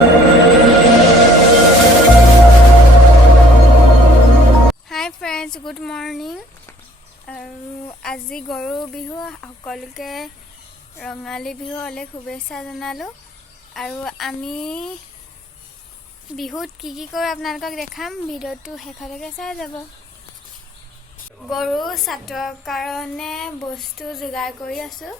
Hi friends, good morning. আজি গৰু বিহু সকলোকে ৰঙালী বিহু অলে শুভেচ্ছা জনালো আৰু আমি বিহুত কি কৰোঁ আপোনালোকক দেখাম ভিডিওটো শেষলৈকে চাই যাব। গৰু ছাতৰ কাৰণে বস্তু যোগাৰ কৰি আছো।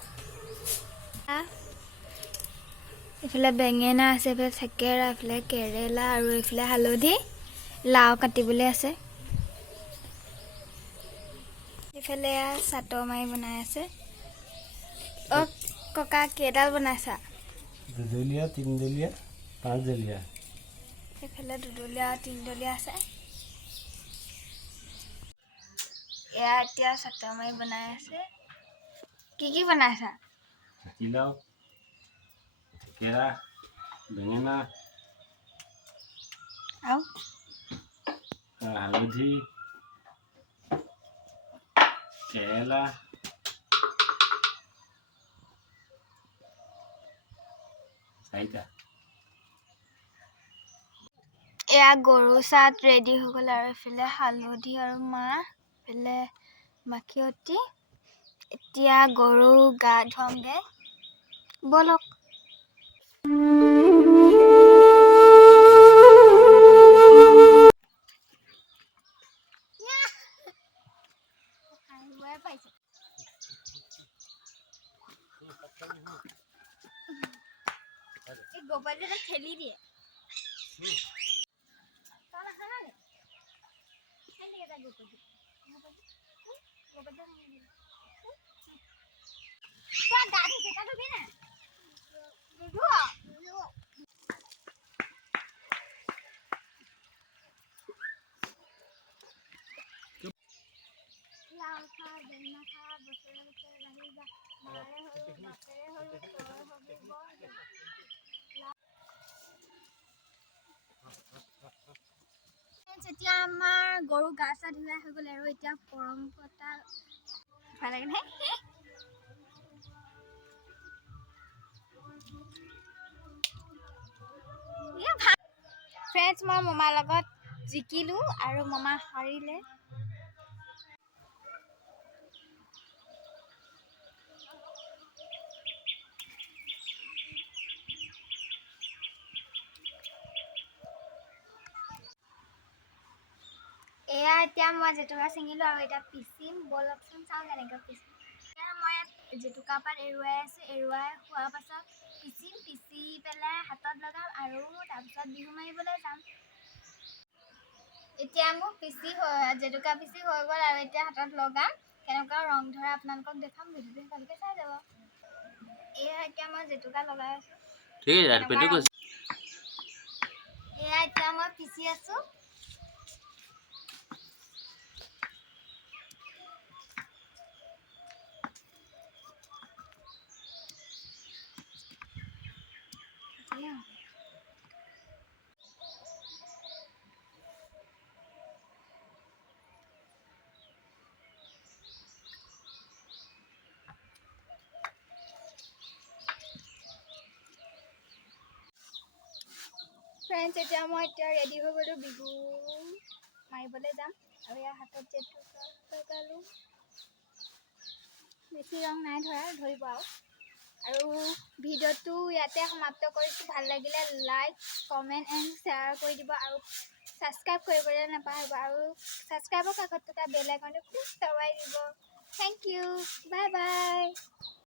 ইফালে বেঙেনা আছে, ইফালে থেকেৰা, ইফালে কেৰেলা আৰু ইফালে হালধি, লাও কাটিবলৈ আছে। ইফালে চাটৰ মাৰি বনাই আছে। অ ককা কেইডাল বনাইছা? দুদলীয়া, তিনদলীয়া, পাঁচদলীয়া। ইফালে দুদলীয়া তিনদলীয়া আছে। এয়া এতিয়া চাটৰ মাৰি বনাই আছে। কি বনাইছা? জাতিলাও, থেকেৰা, বেঙেনা আৰু হালধি, কেৰেলা, চাৰিটা। এয়া গৰু চাট ৰেডি হৈ গ'ল আৰু ইফালে হালধি আৰু মাহ, ইফালে মাখিয়তী। এতিয়া গৰু গা ধুৱামগৈ, ব'লক। গোবৰটো ঠেলি দিয়ে। এতিয়া আমাৰ গৰু গা চা ধুৱাই হৈ গ'ল আৰু এতিয়া পৰম্পৰা ভাল লাগে নে? ফ্ৰেণ্ডছ, মই মমাৰ লগত জিকিলো আৰু মমা হাৰিলে। এয়া এতিয়া মই জেতুকা ছিঙিলো আৰু এতিয়া পিচিম। বলকচোন চাওঁ কেনেকৈ পিচিম। এতিয়া মই জেতুকা পাত এৰুৱাই আছো। এৰুৱাই খোৱাৰ পাছত পিচি পেলাই হাতত লগাম আৰু তাৰপিছত বিহু মাৰিবলৈ যাম। এতিয়া মোক জেতুকা পিচি হৈ গ'ল আৰু এতিয়া হাতত লগাম। কেনেকুৱা ৰং ধৰা আপোনালোকক দেখাম, ভিডিঅ'টো ভালকৈ চাই যাব। এয়া এতিয়া মই জেতুকা লগাই আছো। এয়া এতিয়া মই পিচি আছো। ফ্ৰেণ্ডছ, এতিয়া মই ৰেডি হৈ গ'লো, বিহু মাৰিবলৈ যাম। আৰু ইয়াৰ হাতত জেতুকা লগালোঁ। বেছি ৰং নাই ধৰিব আৰু ভিডিঅ'টো ইয়াতে সমাপ্ত কৰিছোঁ। ভাল লাগিলে লাইক, কমেণ্ট এণ্ড শ্বেয়াৰ কৰি দিব আৰু ছাবস্ক্ৰাইব কৰিবলৈ নাপাহৰিব আৰু ছাবস্ক্ৰাইবৰ কাষত থকা বেল আইকনটো প্লিজ দবাই দিব। Thank you, bye by.